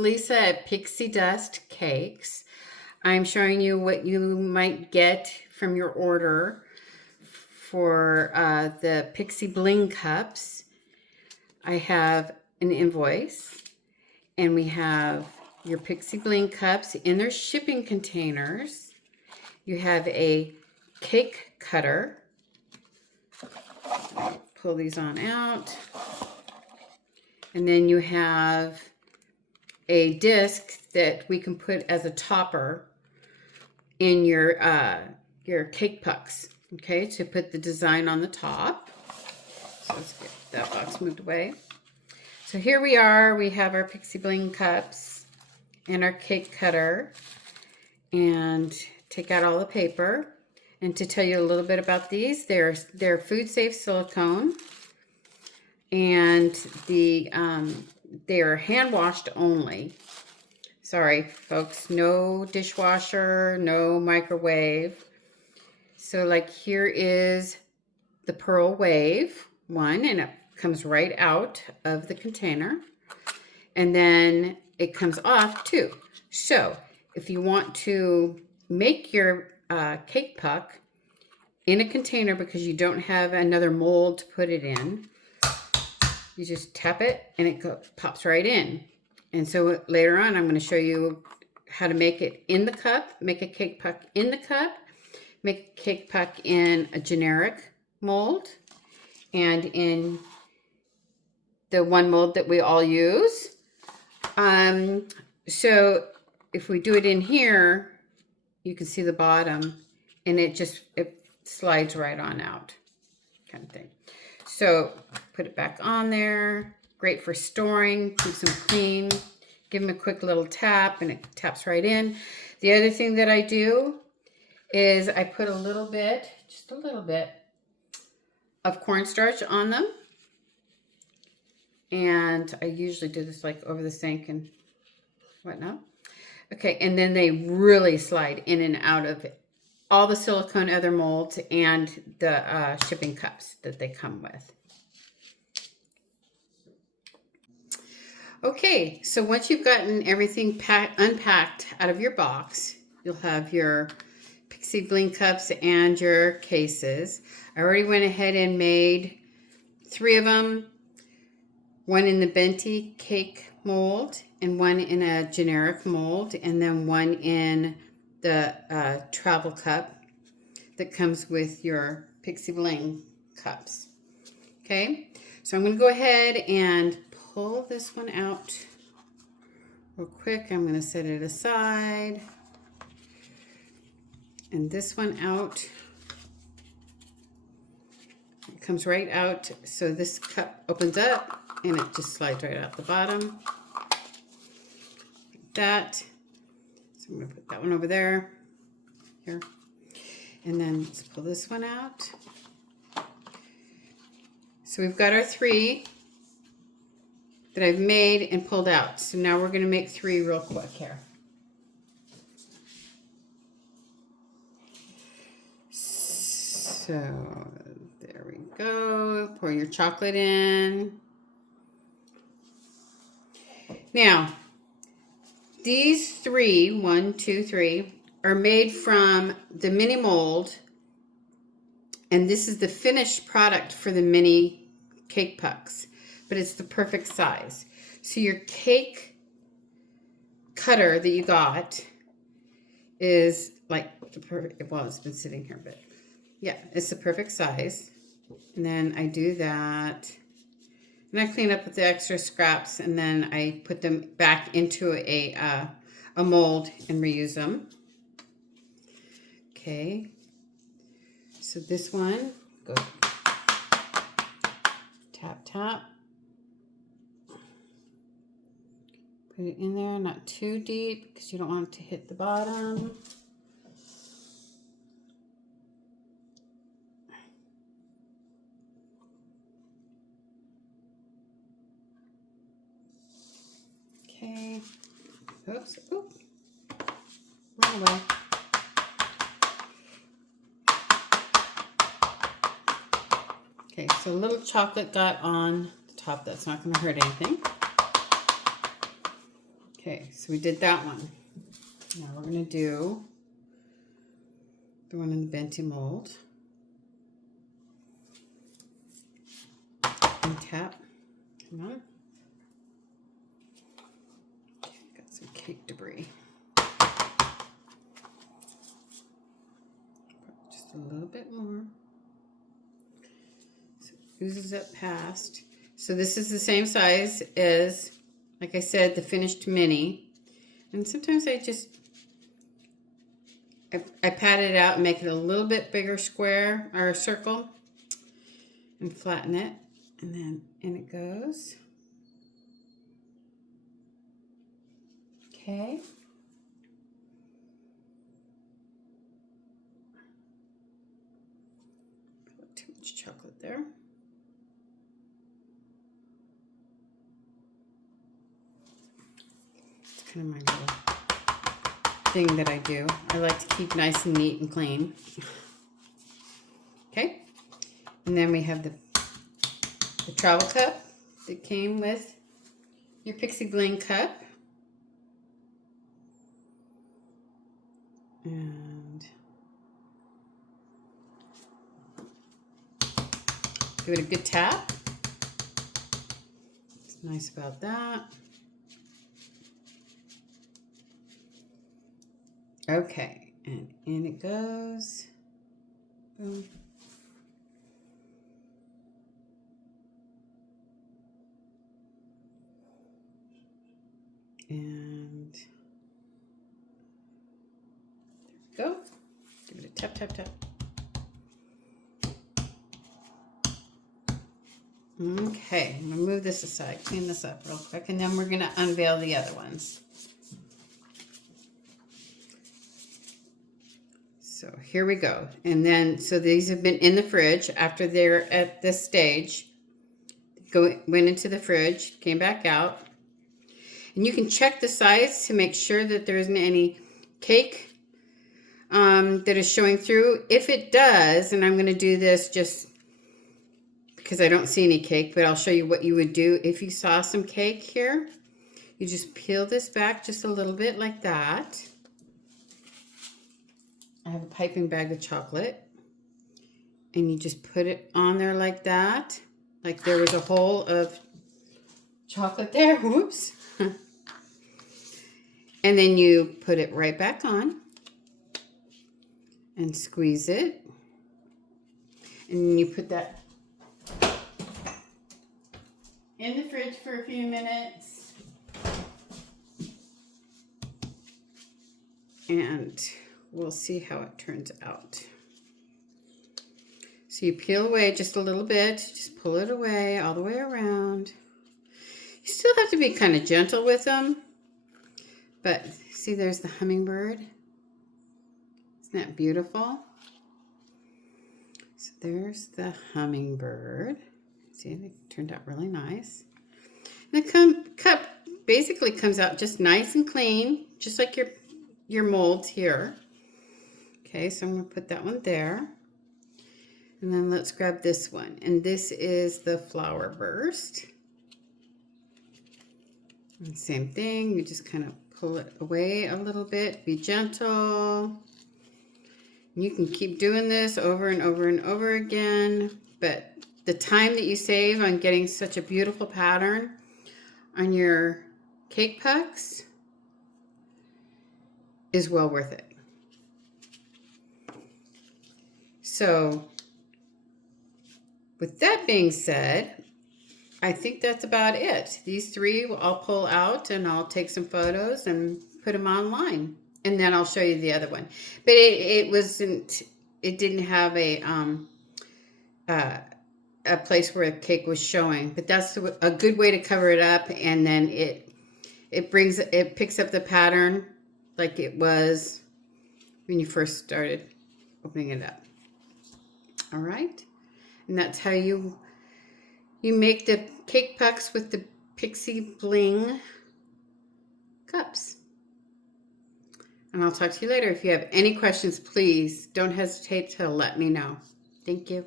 Lisa at Pixie Dust Cakes. I'm showing you what you might get from your order for the Pixie Bling cups. I have an invoice, and we have your Pixie Bling cups in their shipping containers. You have a cake cutter. Pull these on out. And then you have a disc that we can put as a topper in your cake pucks, okay, to put the design on the top. So let's get that box moved away. So here we are. We have our Pixie Bling cups and our cake cutter, and take out all the paper. And to tell you a little bit about these, they're food safe silicone, and they are hand washed only. Sorry, folks, no dishwasher, no microwave. So like here is the Pearl Wave one, and it comes right out of the container. And then it comes off too. So if you want to make your cake puck in a container because you don't have another mold to put it in, you just tap it and it pops right in. And so later on, I'm going to show you how to make it in the cup, make a cake puck in the cup, make a cake puck in a generic mold, and in the one mold that we all use. So if we do it in here, you can see the bottom, and it slides right on out, kind of thing. So put it back on there. Great for storing, keeps them clean. Give them a quick little tap, and it taps right in. The other thing that I do is I put a little bit, just a little bit, of cornstarch on them. And I usually do this like over the sink and whatnot. Okay, and then they really slide in and out of all the silicone other molds and the shipping cups that they come with. Okay, so once you've gotten everything unpacked out of your box, you'll have your Pixie Bling cups and your cases. I already went ahead and made 3 of them. One in the Benti cake mold, and one in a generic mold, and then one in the travel cup that comes with your Pixie Bling cups. Okay, so I'm going to go ahead and pull this one out real quick. I'm going to set it aside, and this one out. It comes right out, so this cup opens up and it just slides right out the bottom like that. So I'm going to put that one over there, here, and then let's pull this one out. So we've got our 3 that I've made and pulled out. So now we're going to make 3 real quick here. So there we go. Pour your chocolate in. Now, these 3, 1, 2, 3, are made from the mini mold, and this is the finished product for the mini cake pucks, but it's the perfect size. So your cake cutter that you got is like the perfect, well, it's been sitting here, but yeah, it's the perfect size. And then I do that. And I clean up with the extra scraps, and then I put them back into a mold and reuse them. Okay. So this one, go tap, tap. Put it in there, not too deep because you don't want it to hit the bottom. Okay. Oops. Oops. Wrong way. Okay, so a little chocolate got on the top. That's not going to hurt anything. Okay, so we did that one. Now we're going to do the one in the benti mold. And tap. Come on. Got some cake debris. Just a little bit more. So it oozes up past. So this is the same size as, like I said, the finished mini. And sometimes I pat it out and make it a little bit bigger square or circle and flatten it. And then in it goes. Okay. Put too much chocolate there. It's kind of my little thing that I do. I like to keep nice and neat and clean. Okay. And then we have the travel cup that came with your Pixie Bling cup. And give it a good tap. What's nice about that? Okay, and in it goes. Boom. And there we go. Give it a tap, tap, tap. Okay, I'm gonna move this aside, clean this up real quick, and then we're gonna unveil the other ones. So here we go. And then, so these have been in the fridge after they're at this stage. Went into the fridge, came back out. And you can check the sides to make sure that there isn't any cake that is showing through. If it does, and I'm going to do this just because I don't see any cake, but I'll show you what you would do if you saw some cake here. You just peel this back just a little bit like that. I have a piping bag of chocolate. And you just put it on there like that. Like there was a hole of chocolate there. Whoops. And then you put it right back on. And squeeze it. And you put that in the fridge for a few minutes. And we'll see how it turns out. So you peel away just a little bit, just pull it away all the way around. You still have to be kind of gentle with them. But see, there's the hummingbird. Isn't that beautiful? So there's the hummingbird. See, it turned out really nice. And the cup basically comes out just nice and clean, just like your molds here. Okay, so I'm going to put that one there. And then let's grab this one. And this is the flower burst. And same thing, you just kind of pull it away a little bit. Be gentle. You can keep doing this over and over and over again. But the time that you save on getting such a beautiful pattern on your cake pucks is well worth it. So, with that being said, I think that's about it. These three I'll pull out and I'll take some photos and put them online. And then I'll show you the other one. But it didn't have a place where a cake was showing. But that's a good way to cover it up. And then it picks up the pattern like it was when you first started opening it up. All right. And that's how you make the cake pucks with the Pixie Bling cups. And I'll talk to you later. If you have any questions, please don't hesitate to let me know. Thank you.